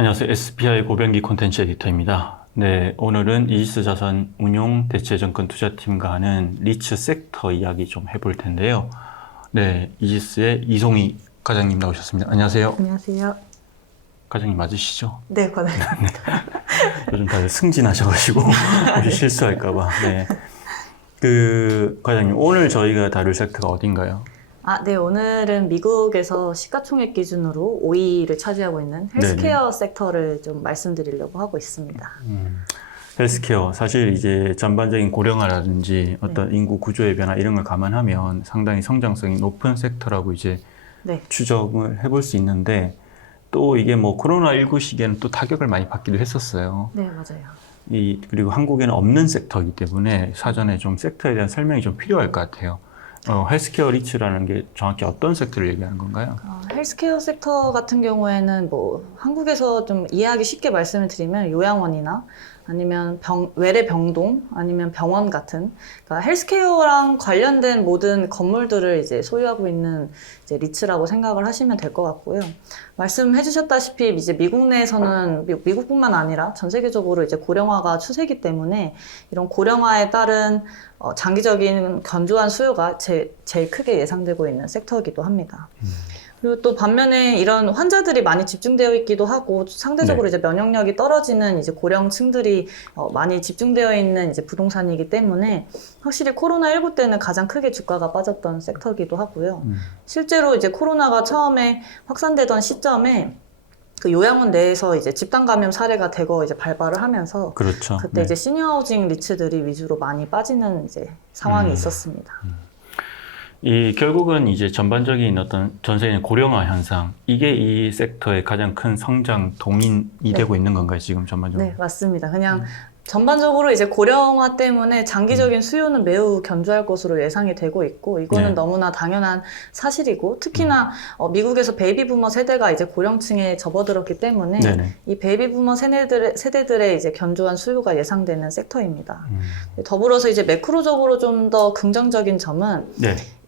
안녕하세요. SBI 고병기 콘텐츠 에디터입니다. 네, 오늘은 이지스 자산 운용 대체증권 투자팀과 하는 리츠 섹터 이야기 좀 해볼 텐데요. 네, 이지스의 이송희 과장님 나오셨습니다. 안녕하세요. 안녕하세요. 과장님 맞으시죠? 네, 과장님. 요즘 다들 승진하셔가지고 혹시 실수할까봐. 네. 과장님, 오늘 저희가 다룰 섹터가 어딘가요? 네, 오늘은 미국에서 시가총액 기준으로 5위를 차지하고 있는 헬스케어 섹터를 좀 말씀드리려고 하고 있습니다. 헬스케어, 사실 이제 전반적인 고령화라든지 어떤 인구 구조의 변화 이런 걸 감안하면 상당히 성장성이 높은 섹터라고 이제 추정을 해볼 수 있는데, 또 이게 뭐 코로나19 시기에는 또 타격을 많이 받기도 했었어요. 네, 맞아요. 그리고 한국에는 없는 섹터이기 때문에 사전에 좀 섹터에 대한 설명이 좀 필요할 것 같아요. 헬스케어 리츠라는 게 정확히 어떤 섹터를 얘기하는 건가요? 헬스케어 섹터 같은 경우에는 뭐 한국에서 좀 이해하기 쉽게 말씀을 드리면 요양원이나 아니면 외래 병동 아니면 병원 같은, 그러니까 헬스케어랑 관련된 모든 건물들을 이제 소유하고 있는 이제 리츠라고 생각을 하시면 될 것 같고요. 말씀해 주셨다시피 이제 미국 내에서는 미국뿐만 아니라 전 세계적으로 이제 고령화가 추세이기 때문에 이런 고령화에 따른 장기적인 견조한 수요가 제일 크게 예상되고 있는 섹터이기도 합니다. 그리고 또 반면에 이런 환자들이 많이 집중되어 있기도 하고 상대적으로 이제 면역력이 떨어지는 이제 고령층들이 많이 집중되어 있는 이제 부동산이기 때문에 확실히 코로나19 때는 가장 크게 주가가 빠졌던 섹터이기도 하고요. 실제로 이제 코로나가 처음에 확산되던 시점에 그 요양원 내에서 이제 집단 감염 사례가 대거 이제 발발을 하면서 그렇죠. 그때 이제 시니어 하우징 리츠들이 위주로 많이 빠지는 이제 상황이 있었습니다. 결국은 이제 전반적인 어떤 전 세계의 고령화 현상, 이게 이 섹터의 가장 큰 성장 동인이 되고 있는 건가요, 지금 전반적으로? 네, 맞습니다. 그냥 전반적으로 이제 고령화 때문에 장기적인 수요는 매우 견조할 것으로 예상이 되고 있고, 이거는 너무나 당연한 사실이고, 특히나 미국에서 베이비부머 세대가 이제 고령층에 접어들었기 때문에 이 베이비부머 세대들의 이제 견조한 수요가 예상되는 섹터입니다. 더불어서 이제 매크로적으로 좀 더 긍정적인 점은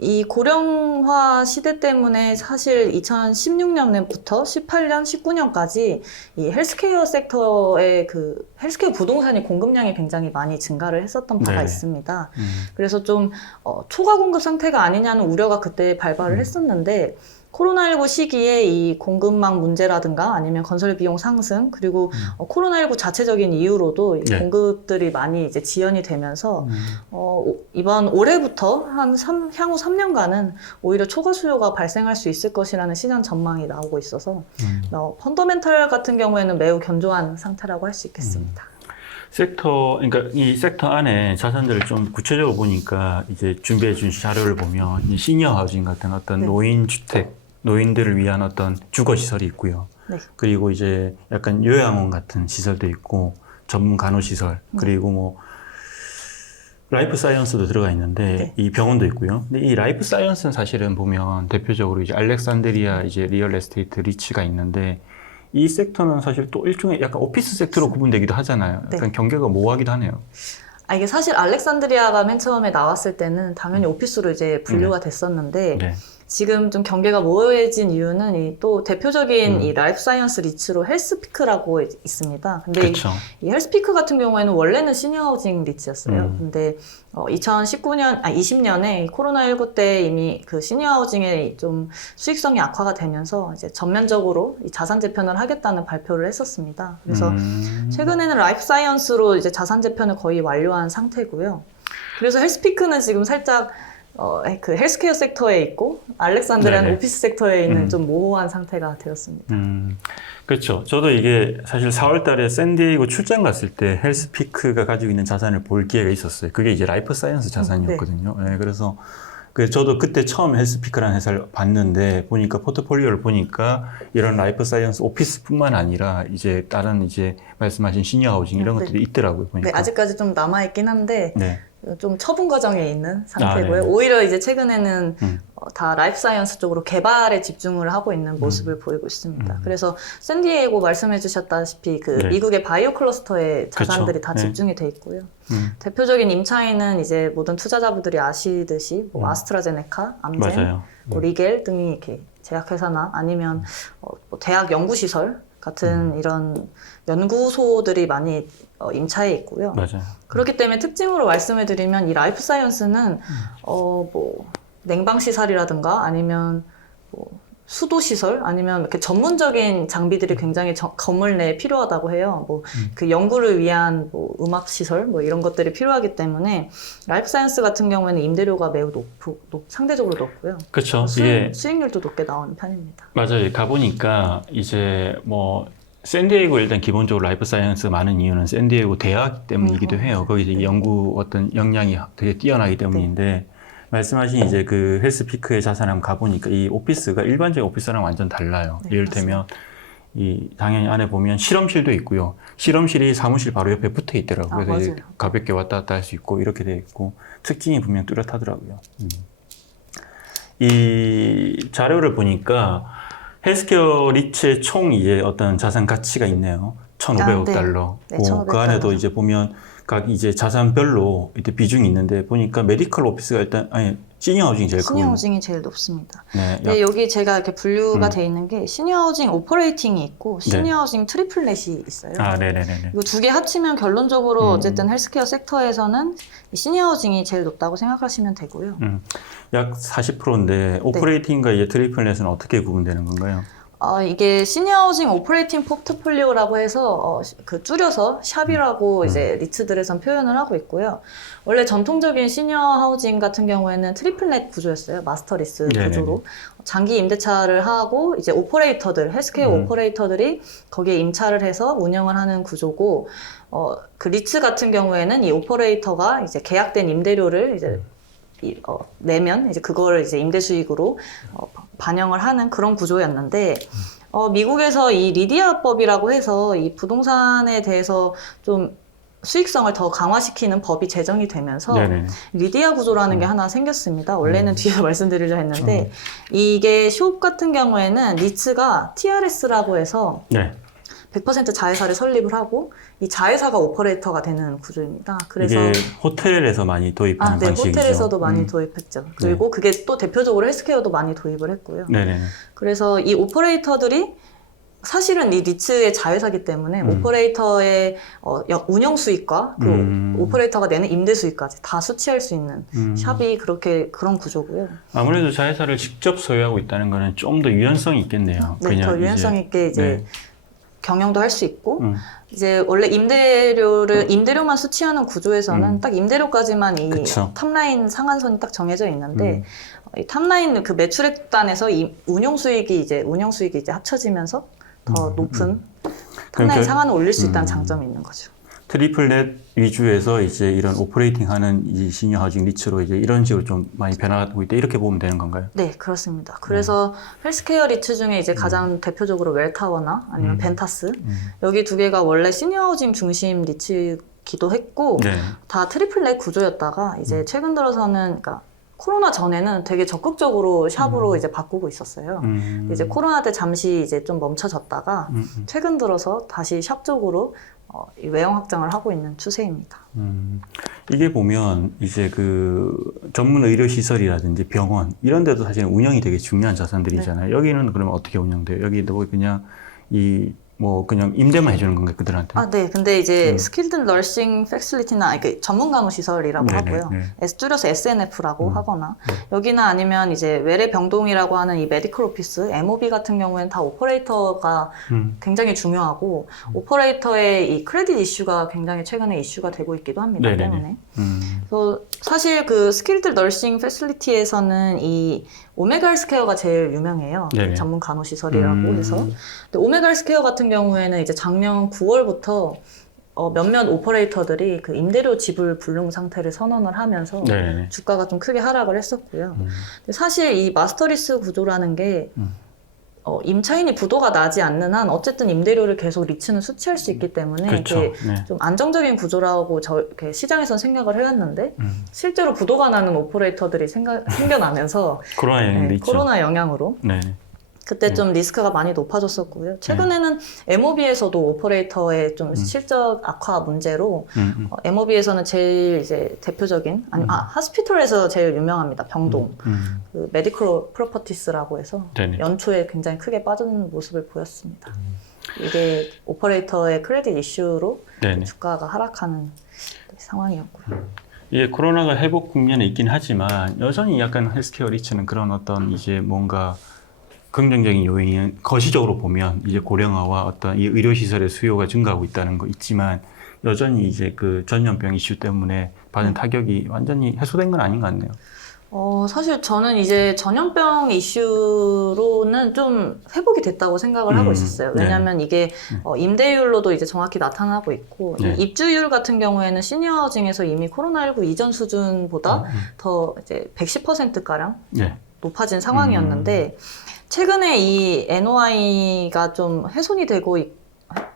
이 고령화 시대 때문에 사실 2016년부터 18년, 19년까지 이 헬스케어 섹터의 그 헬스케어 부동산이 공급량이 굉장히 많이 증가를 했었던 바가 있습니다. 그래서 좀 초과 공급 상태가 아니냐는 우려가 그때 발발을 했었는데, 코로나19 시기에 이 공급망 문제라든가 아니면 건설 비용 상승, 그리고 코로나19 자체적인 이유로도 이 공급들이 많이 이제 지연이 되면서 이번 올해부터 향후 3년간은 오히려 초과 수요가 발생할 수 있을 것이라는 시장 전망이 나오고 있어서 펀더멘탈 같은 경우에는 매우 견조한 상태라고 할 수 있겠습니다. 그러니까 이 섹터 안에 자산들을 좀 구체적으로 보니까 이제 준비해 준 자료를 보면 이 시니어 하우징 같은 어떤 노인 주택, 노인들을 위한 어떤 주거 시설이 있고요. 그리고 이제 약간 요양원 같은 시설도 있고, 전문 간호 시설, 그리고 뭐 라이프 사이언스도 들어가 있는데 이 병원도 있고요. 근데 이 라이프 사이언스는 사실은 보면 대표적으로 이제 알렉산드리아 이제 리얼 에스테이트 리츠가 있는데, 이 섹터는 사실 또 일종의 약간 오피스 섹터로 구분되기도 하잖아요. 약간 경계가 모호하기도 하네요. 이게 사실 알렉산드리아가 맨 처음에 나왔을 때는 당연히 오피스로 이제 분류가 됐었는데, 지금 좀 경계가 모호해진 이유는 이 또 대표적인 이 라이프 사이언스 리츠로 헬스피크라고 있습니다. 근데 이 헬스피크 같은 경우에는 원래는 시니어 하우징 리츠였어요. 근데 20년에 코로나19 때 이미 그 시니어 하우징의 좀 수익성이 악화가 되면서 이제 전면적으로 이 자산 재편을 하겠다는 발표를 했었습니다. 그래서 최근에는 라이프 사이언스로 이제 자산 재편을 거의 완료한 상태고요. 그래서 헬스피크는 지금 살짝 그 헬스케어 섹터에 있고 알렉산드리아는 오피스 섹터에 있는 좀 모호한 상태가 되었습니다. 그렇죠. 저도 이게 사실 4월 달에 샌디에이고 출장 갔을 때 헬스피크가 가지고 있는 자산을 볼 기회가 있었어요. 그게 이제 라이프 사이언스 자산이었거든요. 그래서 저도 그때 처음 헬스피크라는 회사를 봤는데, 보니까 포트폴리오를 보니까 이런 라이프 사이언스 오피스뿐만 아니라 이제 다른 이제 말씀하신 시니어 하우징 이런 것들이 있더라고요. 보니까. 아직까지 좀 남아있긴 한데 좀 처분 과정에 있는 상태고요. 오히려 이제 최근에는 다 라이프 사이언스 쪽으로 개발에 집중을 하고 있는 모습을 보이고 있습니다. 그래서 샌디에이고 말씀해 주셨다시피 그 미국의 바이오 클러스터에 자산들이 다 집중이 돼 있고요. 대표적인 임차인은 이제 모든 투자자분들이 아시듯이 뭐 아스트라제네카, 암젠, 뭐 리겔 등이 이렇게 제약회사나 아니면 뭐 대학 연구시설 같은 이런 연구소들이 많이 임차해 있고요. 맞아요. 그렇기 때문에 특징으로 말씀을 드리면 이 라이프 사이언스는 뭐 냉방 시설이라든가 아니면 뭐 수도 시설 아니면 이렇게 전문적인 장비들이 굉장히 건물 내에 필요하다고 해요. 뭐 그 연구를 위한 뭐 음악 시설 뭐 이런 것들이 필요하기 때문에 라이프 사이언스 같은 경우에는 임대료가 매우 상대적으로 높고요. 그렇죠. 이게 수익률도 높게 나오는 편입니다. 맞아요. 가보니까 이제 뭐 샌디에이고 일단 기본적으로 라이프 사이언스 많은 이유는 샌디에이고 대학 때문이기도 해요. 거기서 이 연구 어떤 역량이 되게 뛰어나기 때문인데 말씀하신 이제 그 헬스피크의 자산 한번 가보니까 이 오피스가 일반적인 오피스랑 완전 달라요. 네, 이를테면 이 당연히 안에 보면 실험실도 있고요. 실험실이 사무실 바로 옆에 붙어 있더라고요. 그래서 이제 가볍게 왔다 갔다 할 수 있고 이렇게 돼 있고 특징이 분명 뚜렷하더라고요. 이 자료를 보니까 헬스케어 리츠의 총 이제 어떤 자산 가치가 있네요. 1,500억 네. 달러. 네, 1,500억 그 안에도 달러. 이제 보면 각 이제 자산별로 이때 비중이 있는데 보니까 메디컬 오피스가 일단 아니 시니어 하우징이 제일 크고 시니어 하우징이 제일 높습니다. 네, 네, 여기 제가 이렇게 분류가 돼 있는 게 시니어 하우징 오퍼레이팅이 있고 시니어 하우징 트리플넷이 있어요. 아, 네네네. 이거 두 개 합치면 결론적으로 어쨌든 헬스케어 섹터에서는 이 시니어 하우징이 제일 높다고 생각하시면 되고요. 약 40%인데 오퍼레이팅과 이제 트리플넷은 어떻게 구분되는 건가요? 이게 시니어 하우징 오퍼레이팅 포트폴리오라고 해서 그 줄여서 샵이라고 이제 리츠들에선 표현을 하고 있고요. 원래 전통적인 시니어 하우징 같은 경우에는 트리플넷 구조였어요. 마스터 리스 구조로. 장기 임대차를 하고 이제 오퍼레이터들, 헬스케어 오퍼레이터들이 거기에 임차를 해서 운영을 하는 구조고 그 리츠 같은 경우에는 이 오퍼레이터가 이제 계약된 임대료를 이제 내면 이제 그거를 이제 임대 수익으로 반영을 하는 그런 구조였는데 미국에서 이 리디아법이라고 해서 이 부동산에 대해서 좀 수익성을 더 강화시키는 법이 제정이 되면서 리디아 구조라는 게 하나 생겼습니다. 원래는 뒤에서 말씀드리려 했는데 이게 숍 같은 경우에는 리츠가 TRS라고 해서 100% 자회사를 설립을 하고 이 자회사가 오퍼레이터가 되는 구조입니다. 그래서 이게 호텔에서 많이 도입하는 네, 방식이죠. 호텔에서도 많이 도입했죠. 그리고 그게 또 대표적으로 헬스케어도 많이 도입을 했고요. 그래서 이 오퍼레이터들이 사실은 이 리츠의 자회사기 때문에 오퍼레이터의 운영 수익과 그 오퍼레이터가 내는 임대 수익까지 다 수취할 수 있는 샵이 그런 구조고요. 아무래도 자회사를 직접 소유하고 있다는 거는 좀 더 유연성이 있겠네요. 네, 더 유연성 있게 이제 경영도 할 수 있고 이제 원래 임대료만 수취하는 구조에서는 딱 임대료까지만 이 탑라인 상한선이 딱 정해져 있는데 이 탑라인 그 매출액단에서 이 운용 수익이 이제 합쳐지면서 더 높은 탑라인 상한을 올릴 수 있다는 장점이 있는 거죠. 트리플넷 위주에서 이제 이런 오퍼레이팅 하는 이 시니어 하우징 리츠로 이제 이런 식으로 좀 많이 변화하고 있다. 이렇게 보면 되는 건가요? 네, 그렇습니다. 그래서 헬스케어 리츠 중에 이제 가장 대표적으로 웰타워나 아니면 벤타스 여기 두 개가 원래 시니어 하우징 중심 리츠기도 했고 다 트리플넷 구조였다가 이제 최근 들어서는 그러니까 코로나 전에는 되게 적극적으로 샵으로 이제 바꾸고 있었어요. 이제 코로나 때 잠시 이제 좀 멈춰졌다가 최근 들어서 다시 샵 쪽으로 외형 확장을 하고 있는 추세입니다. 이게 보면 이제 그 전문 의료 시설이라든지 병원 이런 데도 사실 운영이 되게 중요한 자산들이잖아요. 여기는 그러면 어떻게 운영돼요? 여기도 그냥 그냥 임대만 해주는 건가요, 그들한테? 네. 근데 이제 스킬드 너싱 패실리티나 전문 간호 시설이라고 하고요. 줄여서 SNF라고 하거나 여기나 아니면 이제 외래 병동이라고 하는 이 메디컬 오피스, MOB 같은 경우에는 다 오퍼레이터가 굉장히 중요하고 오퍼레이터의 이 크레딧 이슈가 굉장히 최근에 이슈가 되고 있기도 합니다. 때문에. 그래서 사실 그 스킬드 너싱 패실리티에서는 이 오메가 헬스케어가 제일 유명해요. 전문 간호 시설이라고 해서. 근데 오메가 헬스케어 같은 경우에는 이제 작년 9월부터 몇몇 오퍼레이터들이 그 임대료 지불 불능 상태를 선언을 하면서 주가가 좀 크게 하락을 했었고요. 근데 사실 이 마스터리스 구조라는 게 임차인이 부도가 나지 않는 한 어쨌든 임대료를 계속 리츠는 수취할 수 있기 때문에 이게 좀 안정적인 구조라고 이렇게 시장에선 생각을 해왔는데 실제로 부도가 나는 오퍼레이터들이 생겨나면서 코로나 영향으로 그때 좀 리스크가 많이 높아졌었고요. 최근에는 MOB에서도 오퍼레이터의 좀 실적 악화 문제로 MOB에서는 제일 이제 대표적인 하스피털에서 제일 유명합니다. 병동. 그 메디컬 프로퍼티스라고 해서 연초에 굉장히 크게 빠진 모습을 보였습니다. 이게 오퍼레이터의 크레딧 이슈로 네네. 주가가 하락하는 상황이었고요. 이게 코로나가 회복 국면에 있긴 하지만 여전히 약간 헬스케어 리츠는 그런 어떤 이제 뭔가 긍정적인 요인은 거시적으로 보면 이제 고령화와 어떤 이 의료시설의 수요가 증가하고 있다는 거 있지만 여전히 이제 그 전염병 이슈 때문에 받은 타격이 완전히 해소된 건 아닌 것 같네요. 사실 저는 이제 전염병 이슈로는 좀 회복이 됐다고 생각을 하고 있었어요. 네. 왜냐하면 이게 임대율로도 이제 정확히 나타나고 있고 네. 이 입주율 같은 경우에는 시니어층에서 이미 코로나19 이전 수준보다 더 이제 110%가량 네. 높아진 상황이었는데 최근에 이 NOI가 좀 훼손이 되고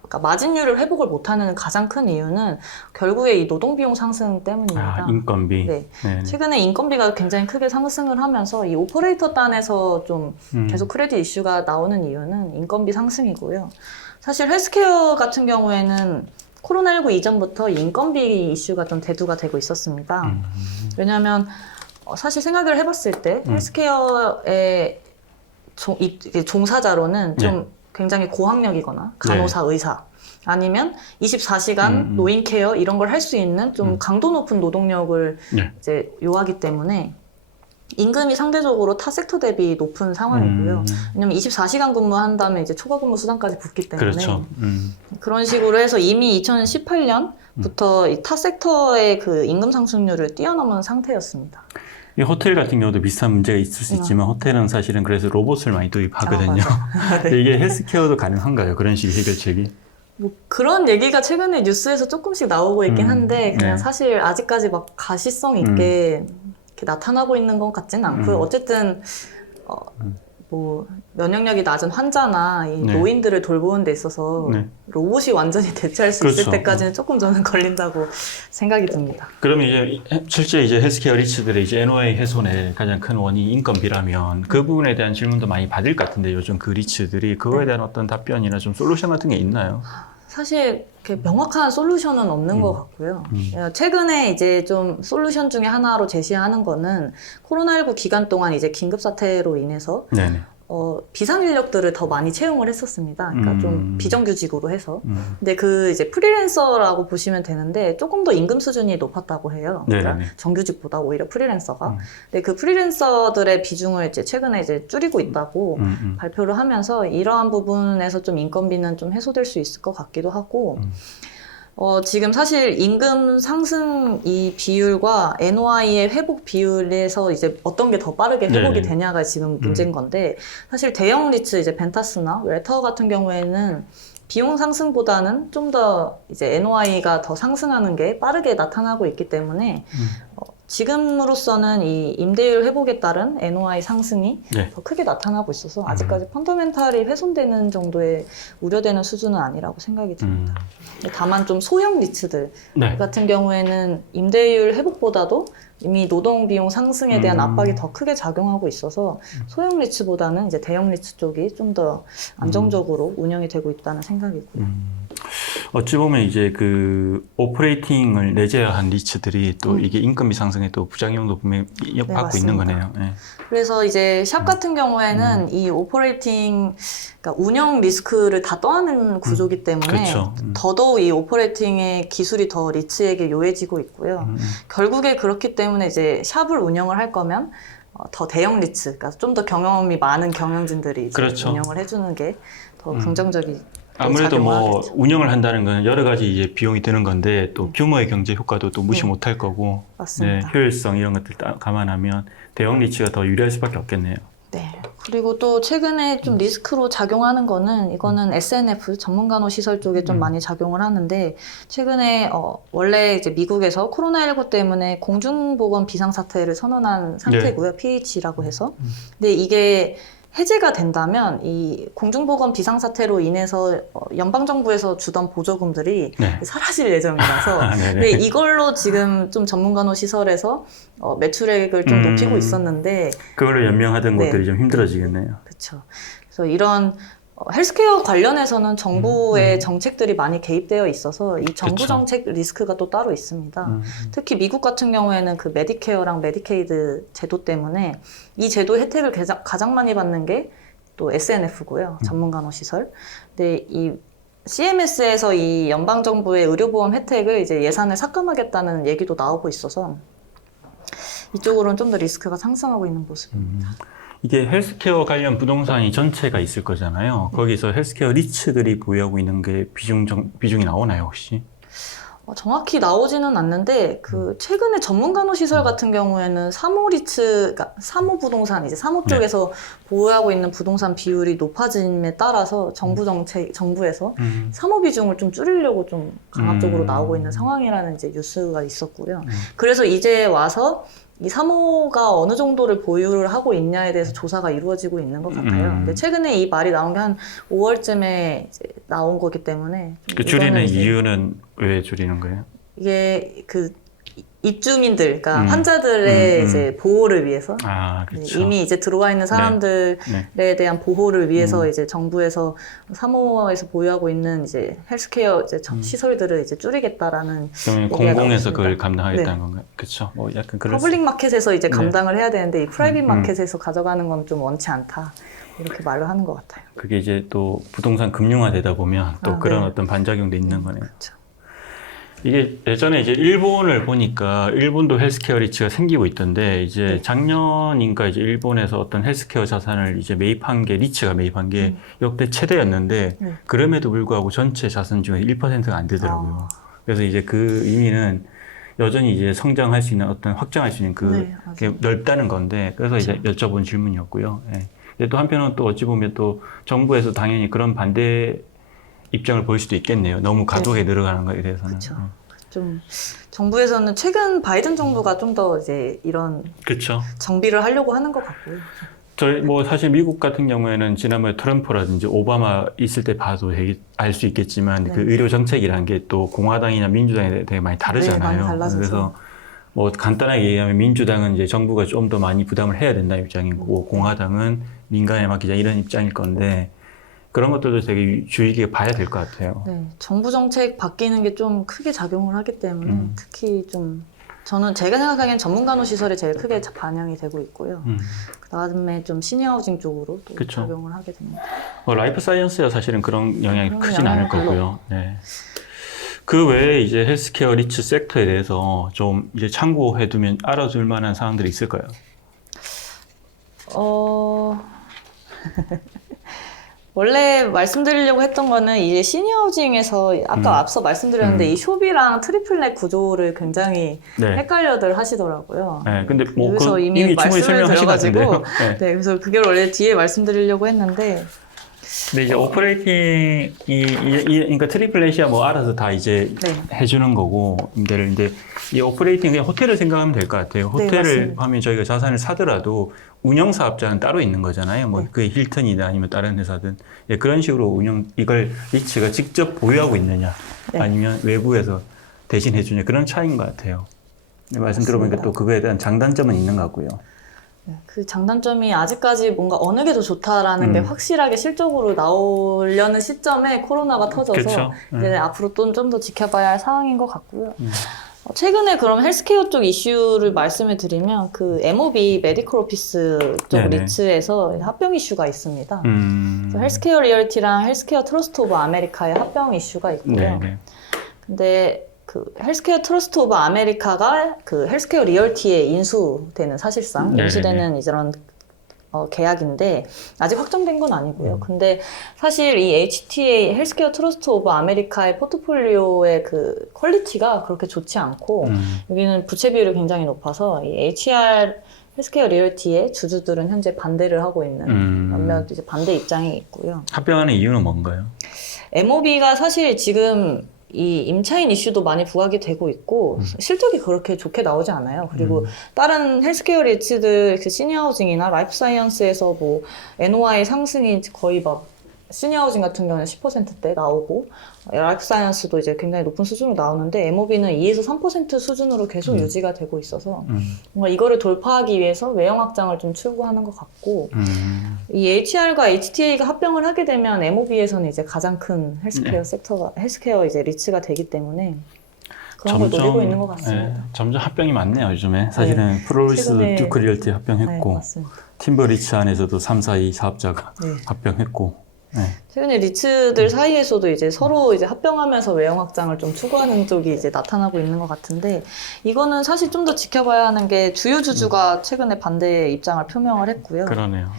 그러니까 마진율을 회복을 못하는 가장 큰 이유는 결국에 이 노동비용 상승 때문입니다. 인건비. 네. 네. 최근에 인건비가 굉장히 크게 상승을 하면서 이 오퍼레이터 단에서 좀 계속 크레딧 이슈가 나오는 이유는 인건비 상승이고요. 사실 헬스케어 같은 경우에는 코로나19 이전부터 인건비 이슈가 좀 대두가 되고 있었습니다. 왜냐하면 사실 생각을 해봤을 때 헬스케어의 종사자로는 좀 굉장히 고학력이거나 간호사, 의사 아니면 24시간 노인 케어 이런 걸 할 수 있는 좀 강도 높은 노동력을 이제 요하기 때문에 임금이 상대적으로 타 섹터 대비 높은 상황이고요. 왜냐면 24시간 근무한다면 이제 초과 근무 수당까지 붙기 때문에 그렇죠. 그런 식으로 해서 이미 2018년부터 이 타 섹터의 그 임금 상승률을 뛰어넘은 상태였습니다. 이 호텔 같은 경우도 비슷한 문제가 있을 수 있지만 호텔은 사실은 그래서 로봇을 많이 도입하거든요. 네. 이게 헬스케어도 가능한가요? 그런 식의 해결책이? 뭐 그런 얘기가 최근에 뉴스에서 조금씩 나오고 있긴 한데 그냥 네. 사실 아직까지 막 가시성 있게 이렇게 나타나고 있는 것 같지는 않고요. 어쨌든 뭐 면역력이 낮은 환자나 이 노인들을 돌보는 데 있어서 로봇이 완전히 대체할 수 있을 때까지는 조금 저는 걸린다고 생각이 듭니다. 그러면 이제 실제 이제 헬스케어 리츠들의 이제 NOI 훼손의 가장 큰 원인이 인건비라면 그 부분에 대한 질문도 많이 받을 것 같은데 요즘 그 리츠들이 그거에 대한 어떤 답변이나 좀 솔루션 같은 게 있나요? 사실 이렇게 명확한 솔루션은 없는 것 같고요. 최근에 이제 좀 솔루션 중에 하나로 제시하는 거는 코로나19 기간 동안 이제 긴급 사태로 인해서 네네. 비상 인력들을 더 많이 채용을 했었습니다. 그러니까 좀 비정규직으로 해서. 근데 그 이제 프리랜서라고 보시면 되는데 조금 더 임금 수준이 높았다고 해요. 그러니까 정규직보다 오히려 프리랜서가. 근데 그 프리랜서들의 비중을 이제 최근에 이제 줄이고 있다고 발표를 하면서 이러한 부분에서 좀 인건비는 좀 해소될 수 있을 것 같기도 하고. 지금 사실 임금 상승 이 비율과 NOI의 회복 비율에서 이제 어떤 게 더 빠르게 회복이 되냐가 지금 문제인 건데, 사실 대형 리츠 이제 벤타스나 웰터 같은 경우에는 비용 상승보다는 좀 더 이제 NOI가 더 상승하는 게 빠르게 나타나고 있기 때문에 지금으로서는 이 임대율 회복에 따른 NOI 상승이 더 크게 나타나고 있어서 아직까지 펀더멘탈이 훼손되는 정도의 우려되는 수준은 아니라고 생각이 듭니다. 다만 좀 소형 리츠들 같은 경우에는 임대율 회복보다도 이미 노동 비용 상승에 대한 압박이 더 크게 작용하고 있어서 소형 리츠보다는 이제 대형 리츠 쪽이 좀 더 안정적으로 운영이 되고 있다는 생각이고요. 어찌 보면 이제 그 오퍼레이팅을 내재한 리츠들이 또 이게 인건비 상승에 또 부작용도 분명히 받고 있는 거네요. 네. 그래서 이제 샵 같은 경우에는 이 오퍼레이팅, 그러니까 운영 리스크를 다 떠안는 구조기 때문에 더더욱 이 오퍼레이팅의 기술이 더 리츠에게 요해지고 있고요. 결국에 그렇기 때문에 이제 샵을 운영을 할 거면 더 대형 리츠, 그러니까 좀 더 경험이 많은 경영진들이 이제 운영을 해주는 게 더 긍정적이. 아무래도 뭐 운영을 한다는 건 여러 가지 이제 비용이 드는 건데 또 규모의 경제 효과도 또 무시 못할 거고, 맞습니다. 효율성 이런 것들 감안하면 대형 리츠가 더 유리할 수밖에 없겠네요. 네. 그리고 또 최근에 좀 리스크로 작용하는 거는 이거는 SNF 전문간호시설 쪽에 좀 많이 작용을 하는데, 최근에 원래 이제 미국에서 코로나19 때문에 공중보건 비상사태를 선언한 상태고요. PH라고 해서. 근데 이게 해제가 된다면 이 공중보건 비상사태로 인해서 연방정부에서 주던 보조금들이 사라질 예정이라서 근데 이걸로 지금 좀 전문간호시설에서 매출액을 좀 높이고 있었는데 그걸로 연명하던 것들이 좀 힘들어지겠네요. 그렇죠. 그래서 이런 헬스케어 관련해서는 정부의 정책들이 많이 개입되어 있어서 이 정부 정책 리스크가 또 따로 있습니다. 특히 미국 같은 경우에는 그 메디케어랑 메디케이드 제도 때문에 이 제도 혜택을 가장 많이 받는 게 또 SNF고요. 전문간호시설. 근데 이 CMS에서 이 연방정부의 의료보험 혜택을 이제 예산을 삭감하겠다는 얘기도 나오고 있어서 이쪽으로는 좀 더 리스크가 상승하고 있는 모습입니다. 이게 헬스케어 관련 부동산이 전체가 있을 거잖아요. 거기서 헬스케어 리츠들이 보유하고 있는 게 비중이 나오나요, 혹시? 정확히 나오지는 않는데 그 최근에 전문간호시설 같은 경우에는 사모리츠, 그러니까 사모부동산 이제 사모 쪽에서 보유하고 있는 부동산 비율이 높아짐에 따라서 정부에서 사모 비중을 좀 줄이려고 좀 강압적으로 나오고 있는 상황이라는 이제 뉴스가 있었고요. 그래서 이제 와서 이 사모가 어느 정도를 보유를 하고 있냐에 대해서 조사가 이루어지고 있는 것 같아요. 근데 최근에 이 말이 나온 게 한 5월쯤에 이제 나온 거기 때문에 그 줄이는 이유는 왜 줄이는 거예요? 이게 그 입주민들, 그러니까 환자들의 이제 보호를 위해서 그렇죠. 이미 이제 들어와 있는 사람들에 대한 보호를 위해서 이제 정부에서 사모에서 보유하고 있는 이제 헬스케어 이제 시설들을 이제 줄이겠다라는 공공에서 그걸 감당하겠다는 건가요? 그렇죠. 뭐 약간 그럴 퍼블릭 마켓에서 이제 감당을 해야 되는데 이 프라이빗 마켓에서 가져가는 건 좀 원치 않다. 이렇게 말을 하는 것 같아요. 그게 이제 또 부동산 금융화되다 보면 또 그런 어떤 반작용도 있는 거네요. 그렇죠. 이게 예전에 이제 일본을 보니까 일본도 헬스케어 리츠가 생기고 있던데 이제 작년인가 이제 일본에서 어떤 헬스케어 자산을 이제 리츠가 매입한 게 역대 최대였는데 그럼에도 불구하고 전체 자산 중에 1%가 안 되더라고요. 그래서 이제 그 의미는 여전히 이제 성장할 수 있는 어떤 확장할 수 있는 그게 넓다는 건데 그래서 이제 여쭤본 질문이었고요. 근데 또 한편은 또 어찌 보면 또 정부에서 당연히 그런 반대 입장을 보일 수도 있겠네요. 너무 과도하게 늘어가는 거에 대해서는. 그렇죠. 좀 정부에서는 최근 바이든 정부가 좀 더 이제 이런 정비를 하려고 하는 것 같고요. 저희 뭐 사실 미국 같은 경우에는 지난번에 트럼프라든지 오바마 있을 때 봐도 알 수 있겠지만 그 의료 정책이라는 게 또 공화당이나 민주당에 되게 많이 다르잖아요. 많이 달라져서. 그래서 뭐 간단하게 얘기하면 민주당은 이제 정부가 좀 더 많이 부담을 해야 된다는 입장이고 공화당은 민간에 맡기자 이런 입장일 건데 그런 것들도 되게 주의 깊게 봐야 될 것 같아요. 네, 정부 정책 바뀌는 게 좀 크게 작용을 하기 때문에 특히 좀 저는 제가 생각하기엔 전문간호시설에 제일 크게 반영이 되고 있고요. 그 다음에 좀 시니어하우징 쪽으로 또 작용을 하게 됩니다. 라이프 사이언스야 사실은 그런 영향이 크진 않을 거고요. 네. 그 외에 이제 헬스케어 리츠 섹터에 대해서 좀 이제 참고해두면 알아둘 만한 사항들이 있을까요? 원래 말씀드리려고 했던 거는 이제 시니어하우징에서 아까 앞서 말씀드렸는데 이 숍이랑 트리플넷 구조를 굉장히 헷갈려들 하시더라고요. 네, 근데 뭐 그래서 이미 충분히 말씀을 드려가지고 네. 그래서 그게 원래 뒤에 말씀드리려고 했는데. 근데 이제 오퍼레이팅이 그러니까 트리플넷이야 뭐 알아서 다 이제 해주는 거고 근데 이 오퍼레이팅 그냥 호텔을 생각하면 될 것 같아요. 호텔을 하면 저희가 자산을 사더라도 운영 사업자는 따로 있는 거잖아요. 뭐 그게 힐튼이나 아니면 다른 회사든 그런 식으로 이걸 리츠가 직접 보유하고 있느냐 아니면 외부에서 대신 해주냐 그런 차이인 것 같아요. 말씀 들어보니까 또 그거에 대한 장단점은 있는 것 같고요. 그 장단점이 아직까지 뭔가 어느 게 더 좋다라는 게 확실하게 실적으로 나오려는 시점에 코로나가 터져서 이제 앞으로 또 좀 더 지켜봐야 할 상황인 것 같고요. 최근에 그럼 헬스케어 쪽 이슈를 말씀을 드리면 그 MOB 메디컬 오피스 쪽 리츠에서 합병 이슈가 있습니다. 그래서 헬스케어 리얼티랑 헬스케어 트러스트 오브 아메리카의 합병 이슈가 있고요. 근데 그 헬스케어 트러스트 오브 아메리카가 그 헬스케어 리얼티에 인수되는 사실상 인수되는 이런 계약인데 아직 확정된 건 아니고요. 근데 사실 이 HTA 헬스케어 트러스트 오브 아메리카의 포트폴리오의 그 퀄리티가 그렇게 좋지 않고 여기는 부채 비율이 굉장히 높아서 이 HR 헬스케어 리얼티의 주주들은 현재 반대를 하고 있는 몇몇 이제 반대 입장이 있고요. 합병하는 이유는 뭔가요? MOB가 사실 지금 이 임차인 이슈도 많이 부각이 되고 있고 실적이 그렇게 좋게 나오지 않아요. 그리고 다른 헬스케어 리츠들 그 시니어하우징이나 라이프 사이언스에서 뭐 NOI 상승이 거의 막 시니어하우징 같은 경우는 10%대 나오고 라이프 사이언스도 이제 굉장히 높은 수준으로 나오는데 MOB는 2에서 3% 수준으로 계속 유지가 되고 있어서 뭔가 이거를 돌파하기 위해서 외형 확장을 좀 추구하는 것 같고 이 HR과 HTA가 합병을 하게 되면 MOB에서는 이제 가장 큰 헬스케어 섹터가 헬스케어 이제 리츠가 되기 때문에 그런 걸 노리고 있는 것 같습니다. 점점 합병이 많네요 요즘에. 사실은 프로리스 듀크 리얼티 합병했고. 맞습니다. 팀버 리츠 안에서도 342 사업자가 네. 합병했고. 네. 최근에 리츠들 사이에서도 이제 서로 이제 합병하면서 외형 확장을 좀 추구하는 쪽이 이제 나타나고 있는 것 같은데, 이거는 사실 좀 더 지켜봐야 하는 게 주요 주주가 최근에 반대의 입장을 표명을 했고요. 그러네요.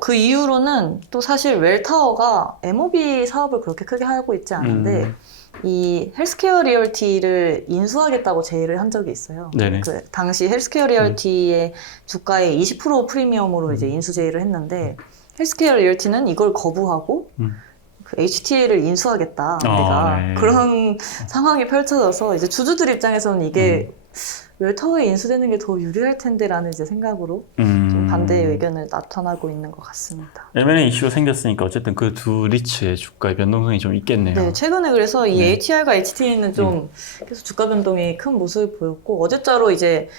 그 이후로는 또 사실 웰타워가 MOB 사업을 그렇게 크게 하고 있지 않은데 이 헬스케어 리얼티를 인수하겠다고 제의를 한 적이 있어요. 네네. 그 당시 헬스케어 리얼티의 주가의 20% 프리미엄으로 이제 인수 제의를 했는데, 헬스케어 리얼티는 이걸 거부하고 그 HTA를 인수하겠다 우리가 네. 그런 상황이 펼쳐져서 이제 주주들 입장에서는 이게 웰타워에 인수되는 게 더 유리할 텐데라는 이제 생각으로 좀 반대의 의견을 나타나고 있는 것 같습니다. M&A 이슈가 생겼으니까 어쨌든 그 두 리츠의 주가의 변동성이 좀 있겠네요. 네, 최근에 그래서 이 네. HR과 HTA는 좀 계속 주가 변동이 큰 모습을 보였고, 어제자로 이제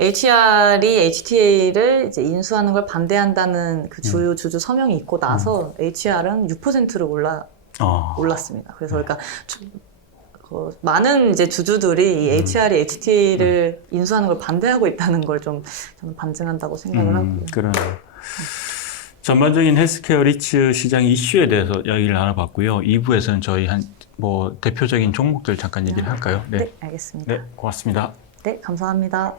HR이 HTA를 이제 인수하는 걸 반대한다는 그 주요 주주 서명이 있고 나서 HR은 6%로 올랐습니다. 그래서 그러니까 많은 이제 주주들이 이 HR이 HTA를 인수하는 걸 반대하고 있다는 걸 좀 저는 반증한다고 생각을 하고요. 그러네요. 전반적인 헬스케어 리츠 시장 이슈에 대해서 이야기를 나눠봤고요. 2부에서는 저희 대표적인 종목들 잠깐 얘기를 할까요? 네, 알겠습니다. 네, 고맙습니다. 네, 감사합니다.